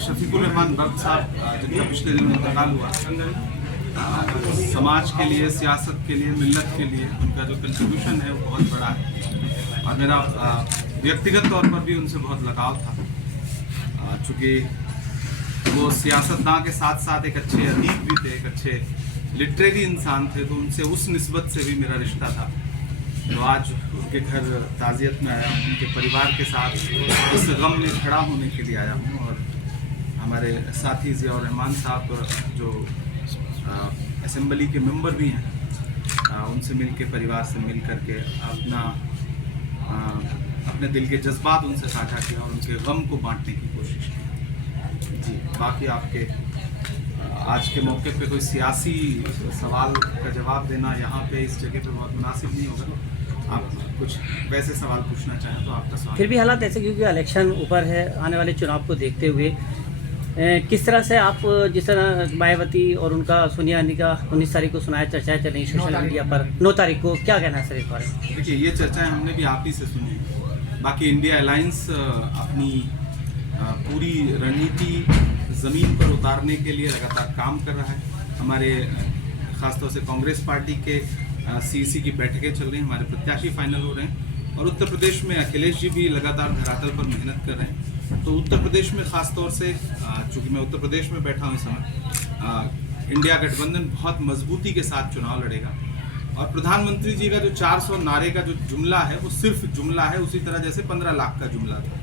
शफीकुर रहमान बख्श साहब जिनका पिछले दिनों इंतकाल हुआ, समाज के लिए, सियासत के लिए, मिल्लत के लिए उनका जो कंट्रीब्यूशन है वो बहुत बड़ा है और मेरा व्यक्तिगत तौर पर भी उनसे बहुत लगाव था। चूँकि वो सियासतदान के साथ साथ एक अच्छे अदीब भी थे, एक अच्छे लिटरेरी इंसान थे, तो उनसे उस निस्बत से भी मेरा रिश्ता था। तो आज उनके घर ताज़ियत में आया हूँ, उनके परिवार के साथ इस गम में खड़ा होने के लिए आया हूँ। और हमारे साथी ज़ियाउर रहमान साहब जो असेंबली के मेंबर भी हैं, उनसे मिल के, परिवार से मिल कर के अपने दिल के जज्बात उनसे साझा किया और उनके गम को बांटने की कोशिश की। जी, बाकी आपके आज के मौके पे कोई सियासी सवाल का जवाब देना यहाँ पे इस जगह पे बहुत मुनासिब नहीं होगा। आप कुछ वैसे सवाल पूछना चाहें तो आपका सवाल। फिर भी हालात ऐसे, क्योंकि इलेक्शन ऊपर है, आने वाले चुनाव को देखते हुए किस तरह से आप, जिस तरह मायावती और उनका सोनिया गांधी का 19 तारीख को सुनाया, चर्चाएं चल रही सोशल मीडिया पर, 9 तारीख को, क्या कहना है सर इस बारे में? देखिए, ये चर्चाएं हमने भी आप ही से सुनी। बाकी इंडिया अलायंस अपनी पूरी रणनीति ज़मीन पर उतारने के लिए लगातार काम कर रहा है। हमारे ख़ासतौर से कांग्रेस पार्टी के सीईसी की बैठकें चल रही हैं, हमारे प्रत्याशी फाइनल हो रहे हैं और उत्तर प्रदेश में अखिलेश जी भी लगातार धरातल पर मेहनत कर रहे हैं। तो उत्तर प्रदेश में ख़ासतौर से, चूँकि मैं उत्तर प्रदेश में बैठा हूँ इस समय, इंडिया गठबंधन बहुत मजबूती के साथ चुनाव लड़ेगा। और प्रधानमंत्री जी का जो 400 नारे का जो जुमला है वो सिर्फ जुमला है, उसी तरह जैसे 15 लाख का जुमला था।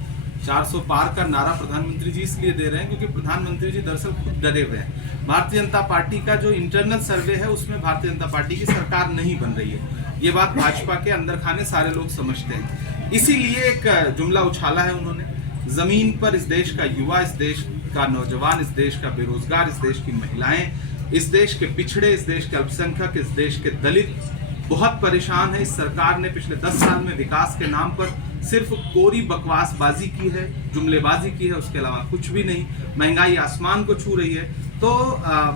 400 पार का नारा प्रधानमंत्री जी इसलिए दे रहे हैं क्योंकि प्रधानमंत्री जी दरअसल खुद डरे हुए हैं। भारतीय जनता पार्टी का जो इंटरनल सर्वे है उसमें भारतीय जनता पार्टी की सरकार नहीं बन रही है। ये बात भाजपा के अंदर खाने सारे लोग समझते हैं, इसीलिए एक जुमला उछाला है उन्होंने। जमीन पर इस देश का युवा, इस देश का नौजवान, इस देश का बेरोजगार, इस देश की महिलाएं, इस देश के पिछड़े, इस देश के अल्पसंख्यक, इस देश के दलित बहुत परेशान है। इस सरकार ने पिछले 10 साल में विकास के नाम पर सिर्फ कोरी बकवासबाजी की है, जुमलेबाजी की है, उसके अलावा कुछ भी नहीं। महंगाई आसमान को छू रही है। तो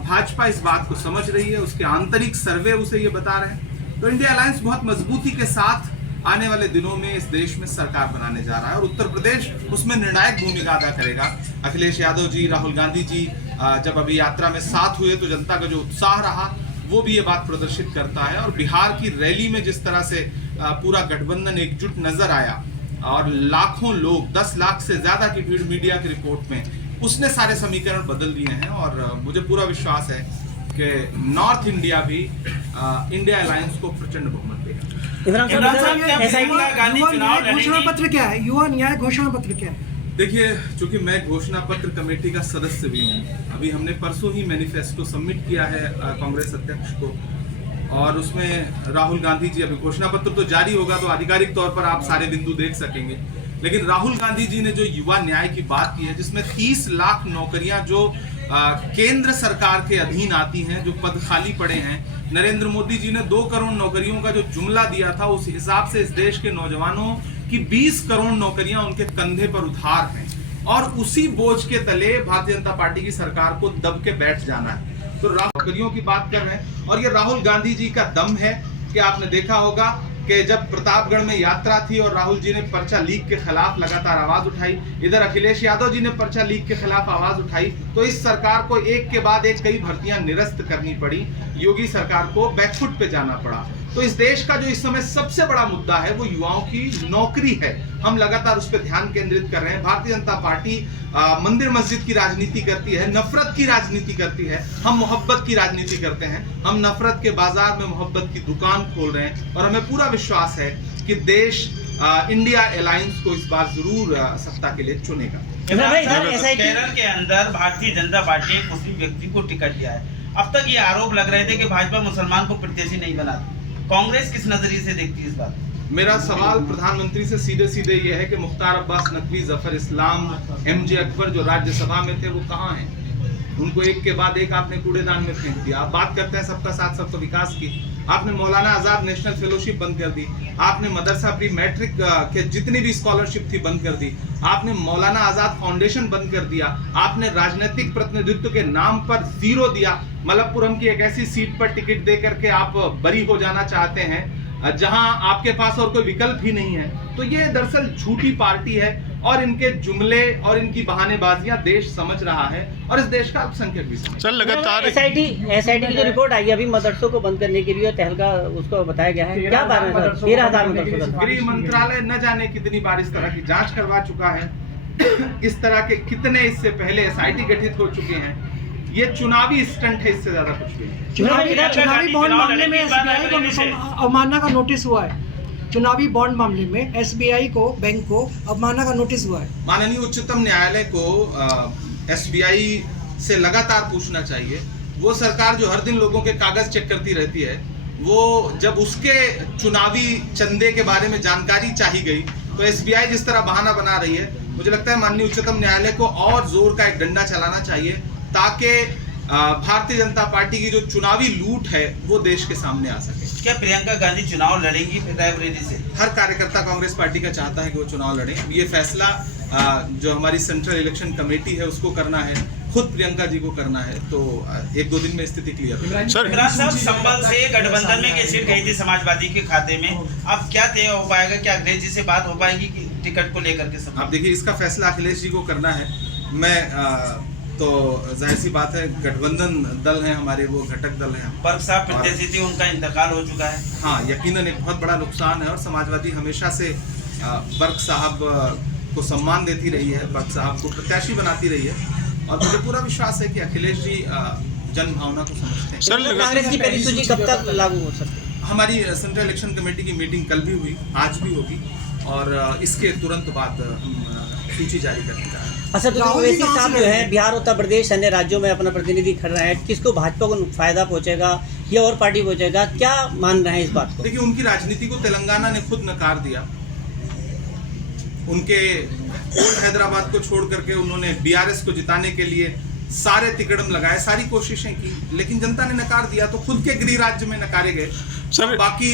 भाजपा इस बात को समझ रही है, उसके आंतरिक सर्वे उसे ये बता रहे हैं। तो इंडिया अलायंस बहुत मजबूती के साथ आने वाले दिनों में इस देश में सरकार बनाने जा रहा है और उत्तर प्रदेश उसमें निर्णायक भूमिका अदा करेगा। अखिलेश यादव जी, राहुल गांधी जी जब अभी यात्रा में साथ हुए तो जनता का जो उत्साह रहा वो भी ये बात प्रदर्शित करता है। और बिहार की रैली में जिस तरह से पूरा गठबंधन एकजुट नजर आया और लाखों लोग, 10 लाख से ज्यादा की भीड़ मीडिया की रिपोर्ट में, उसने सारे समीकरण बदल दिए हैं। और मुझे पूरा विश्वास है कि नॉर्थ इंडिया भी इंडिया अलायंस को प्रचंड बहुमत देगा। घोषणा पत्र क्या है? युवा न्याय घोषणा पत्र क्या है? देखिए, चूंकि मैं घोषणा पत्र कमेटी का सदस्य भी हूँ, अभी हमने परसों ही मैनिफेस्टो सबमिट किया है कांग्रेस अध्यक्ष को और उसमें राहुल गांधी जी, अभी घोषणा पत्र तो जारी होगा तो आधिकारिक तौर पर आप सारे बिंदु देख सकेंगे, लेकिन राहुल गांधी जी ने जो युवा न्याय की बात की है, जिसमें 30 लाख नौकरियां जो केंद्र सरकार के अधीन आती हैं, जो पद खाली पड़े हैं, नरेंद्र मोदी जी ने 2 करोड़ नौकरियों का जो जुमला दिया था, उस हिसाब से इस देश के नौजवानों की 20 करोड़ नौकरियां उनके कंधे पर उधार हैं और उसी बोझ के तले भारतीय जनता पार्टी की सरकार को दब के बैठ जाना है। तो नौकरियों की बात कर रहे हैं और ये राहुल गांधी जी का दम है कि आपने देखा होगा कि जब प्रतापगढ़ में यात्रा थी और राहुल जी ने पर्चा लीक के खिलाफ लगातार आवाज उठाई, इधर अखिलेश यादव जी ने पर्चा लीक के खिलाफ आवाज उठाई, तो इस सरकार को एक के बाद एक कई भर्तियां निरस्त करनी पड़ी, योगी सरकार को बैकफुट पे जाना पड़ा। तो इस देश का जो इस समय सबसे बड़ा मुद्दा है वो युवाओं की नौकरी है। हम लगातार उस पर ध्यान केंद्रित कर रहे हैं। भारतीय जनता पार्टी मंदिर मस्जिद की राजनीति करती है, नफरत की राजनीति करती है, हम मोहब्बत की राजनीति करते हैं। हम नफरत के बाजार में मोहब्बत की दुकान खोल रहे हैं और हमें पूरा विश्वास है कि देश इंडिया अलायंस को इस बार जरूर सत्ता के लिए चुनेगा। केरल के अंदर भारतीय जनता पार्टी ने किसी व्यक्ति को टिकट दिया है। अब तक ये आरोप लग रहे थे कि भाजपा मुसलमान को प्रत्याशी नहीं बनाती। कांग्रेस किस नजरिए से देखती है इस बात? मेरा सवाल प्रधानमंत्री से सीधे सीधे ये है कि मुख्तार अब्बास नकवी, जफर इस्लाम, एमजे अकबर जो राज्यसभा में थे वो कहाँ हैं? उनको एक के बाद एक आपने कूड़ेदान में फेंक दिया। आप बात करते हैं सबका साथ सबका विकास की, आपने मौलाना आजाद नेशनल फेलोशिप बंद कर दी, आपने मदरसा प्री मैट्रिक के जितनी भी स्कॉलरशिप थी बंद कर दी, आपने मौलाना आजाद फाउंडेशन बंद कर दिया, आपने राजनीतिक प्रतिनिधित्व के नाम पर 0 दिया। मलप्पुरम की एक ऐसी सीट पर टिकट दे करके आप बरी हो जाना चाहते हैं जहां आपके पास और कोई विकल्प ही नहीं है। तो ये दरअसल झूठी पार्टी है और इनके जुमले और इनकी बहानेबाजियां देश समझ रहा है और इस देश का अल्पसंख्यक भी समझ। सर लगातार एसआईटी की जो रिपोर्ट आई है अभी मदरसों को बंद करने के लिए तहलका उसको बताया गया है, क्या बात है? 13,000 मदरसों। गृह मंत्रालय न जाने कितनी बार इस तरह की जांच करवा चुका है, इस तरह के कितने इससे पहले एसआईटी गठित हो चुके हैं। ये चुनावी स्टंट है, इससे ज्यादा कुछ भी नहीं। चुनावी बॉन्ड मामले में एसबीआई को अवमानना का नोटिस हुआ है। चुनावी बॉन्ड मामले में एसबीआई को, बैंक को अवमानना का नोटिस हुआ है। माननीय उच्चतम न्यायालय को एसबीआई से लगातार पूछना चाहिए। वो सरकार जो हर दिन लोगों के कागज चेक करती रहती है, वो जब उसके चुनावी चंदे के बारे में जानकारी चाहिए गई तो एसबीआई जिस तरह बहाना बना रही है, मुझे लगता है माननीय उच्चतम न्यायालय को और जोर का एक डंडा चलाना चाहिए ताकि भारतीय जनता पार्टी की जो चुनावी लूट है वो देश के सामने आ सके। क्या प्रियंका गांधी चुनाव लड़ेंगी रायबरेली से? हर कार्यकर्ता कांग्रेस पार्टी का चाहता है कि वो चुनाव लड़े। ये फैसला जो हमारी सेंट्रल इलेक्शन कमेटी है उसको करना है, खुद प्रियंका जी को करना है, तो 1-2 दिन में स्थिति क्लियर। सर इमरान साहब, संबल से गठबंधन में सीट गई थी समाजवादी के खाते में, अब क्या तय हो पाएगा? क्या अखिलेश जी से बात हो पाएगी कि टिकट को लेकर के? सब आप देखिए, इसका फैसला अखिलेश जी को करना है। मैं तो जाहिर सी बात है, गठबंधन दल है हमारे, वो घटक दल है। बर्क साहब प्रत्याशी थे, उनका इंतकाल हो चुका है। हाँ, यकीनन एक बहुत बड़ा नुकसान है और समाजवादी हमेशा से बर्क साहब को सम्मान देती रही है, बर्क साहब को प्रत्याशी बनाती रही है और मुझे पूरा विश्वास है कि अखिलेश जी जन भावना को समझते हैं। सर कांग्रेस की पहली सूची कब तक लागू हो सकती है? हमारी सेंट्रल इलेक्शन कमेटी की मीटिंग कल भी हुई, आज भी होगी और इसके तुरंत बाद हम सूची जारी करने जा रहे हैं। अच्छा, तो ओवैसी साहब जो है बिहार, उत्तर प्रदेश, अन्य राज्यों में अपना प्रतिनिधि खड़ रहे हैं, किसको भाजपा को फायदा पहुंचेगा या और पार्टी पहुंचेगा, क्या मान रहे हैं इस बात को? देखिए, उनकी राजनीति को तेलंगाना ने खुद नकार दिया। उनके ओल्ड हैदराबाद को छोड़ करके उन्होंने बीआरएस को जिताने के लिए सारे तिकड़म लगाए, सारी कोशिशें की, लेकिन जनता ने नकार दिया। तो खुद के गृह राज्य में नकारे गए, सर बाकी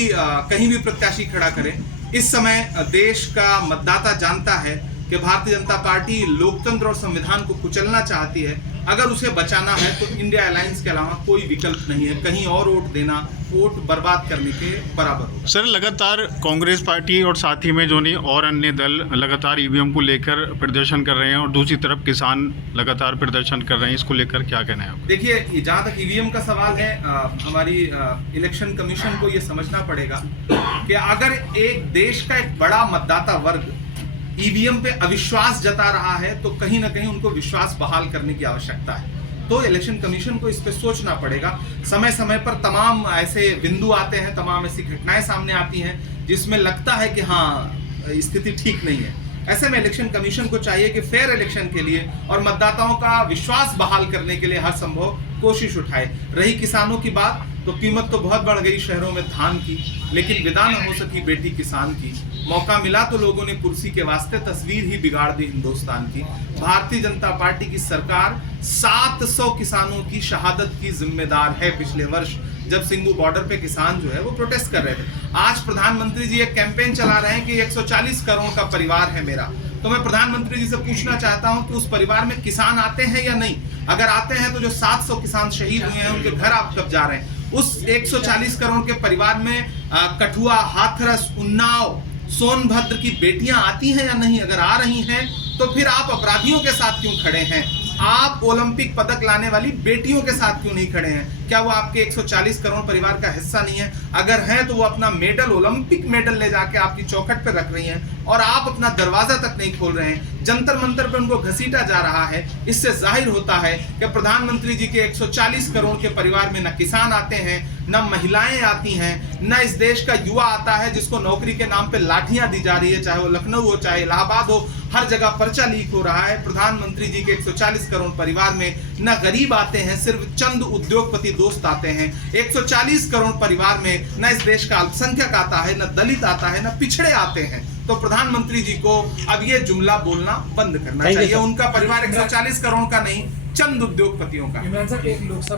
कहीं भी प्रत्याशी खड़ा करें। इस समय देश का मतदाता जानता है कि भारतीय जनता पार्टी लोकतंत्र और संविधान को कुचलना चाहती है। अगर उसे बचाना है तो इंडिया अलायंस के अलावा कोई विकल्प नहीं है। कहीं और वोट देना वोट बर्बाद करने के बराबर होगा। सर लगातार कांग्रेस पार्टी और साथ ही में जो नहीं और अन्य दल लगातार ईवीएम को लेकर प्रदर्शन कर रहे हैं और दूसरी तरफ किसान लगातार प्रदर्शन कर रहे हैं, इसको लेकर क्या कहना है आपको? देखिए, जहाँ तक ईवीएम का सवाल है, हमारी इलेक्शन कमीशन को ये समझना पड़ेगा कि अगर एक देश का एक बड़ा मतदाता वर्ग ईवीएम पे अविश्वास जता रहा है तो कहीं ना कहीं उनको विश्वास बहाल करने की आवश्यकता है। तो इलेक्शन कमीशन को इस पे सोचना पड़ेगा। समय समय पर तमाम ऐसे बिंदु आते हैं, तमाम ऐसी घटनाएं सामने आती हैं जिसमें लगता है कि हाँ, स्थिति ठीक नहीं है। ऐसे में इलेक्शन कमीशन को चाहिए कि फेयर इलेक्शन के लिए और मतदाताओं का विश्वास बहाल करने के लिए हर संभव कोशिश उठाए। रही किसानों की बात, तो कीमत तो बहुत बढ़ गई शहरों में धान की, लेकिन विदा न हो सकी बेटी किसान की। मौका मिला तो लोगों ने कुर्सी के वास्ते तस्वीर ही बिगाड़ दी हिंदुस्तान की। भारतीय जनता पार्टी की सरकार 700 किसानों की शहादत की जिम्मेदार है। पिछले वर्ष जब सिंगू बॉर्डर पे किसान जो है वो प्रोटेस्ट कर रहे थे, आज प्रधानमंत्री जी एक कैंपेन चला रहे हैं कि 140 करोड़ का परिवार है मेरा। तो मैं प्रधानमंत्री जी से पूछना चाहता हूं कि उस परिवार में किसान आते हैं या नहीं? अगर आते हैं तो जो 700 किसान शहीद हुए हैं उनके घर आप कब जा रहे हैं? उस 140 करोड़ के परिवार में कठुआ, हाथरस, उन्नाव, सोनभद्र की बेटियां आती हैं या नहीं? अगर आ रही हैं तो फिर आप अपराधियों के साथ क्यों खड़े हैं? आप ओलंपिक पदक लाने वाली बेटियों के साथ क्यों नहीं खड़े हैं? क्या वो आपके 140 करोड़ परिवार का हिस्सा नहीं है? अगर हैं तो वो अपना मेडल, ओलंपिक मेडल ले जाके आपकी चौखट पे रख रही हैं और आप अपना दरवाजा तक नहीं खोल रहे हैं। जंतर मंतर पे उनको घसीटा जा रहा है। इससे जाहिर होता है कि प्रधानमंत्री जी के 140 करोड़ के परिवार में न किसान आते हैं, न महिलाएं आती हैं, न इस देश का युवा आता है जिसको नौकरी के नाम पे लाठियां दी जा रही है, चाहे वो लखनऊ हो चाहे इलाहाबाद हो, हर जगह पर्चा लीक हो रहा है। प्रधानमंत्री जी के 140 करोड़ परिवार में न गरीब आते हैं, सिर्फ चंद उद्योगपति दोस्त आते हैं। 140 करोड़ परिवार में न इस देश का अल्पसंख्यक आता है, न दलित आता है, न पिछड़े आते हैं। तो प्रधानमंत्री जी को अब ये जुमला बोलना बंद करना चाहिए। उनका परिवार 140 करोड़ का नहीं, चंद उद्योगपतियों का।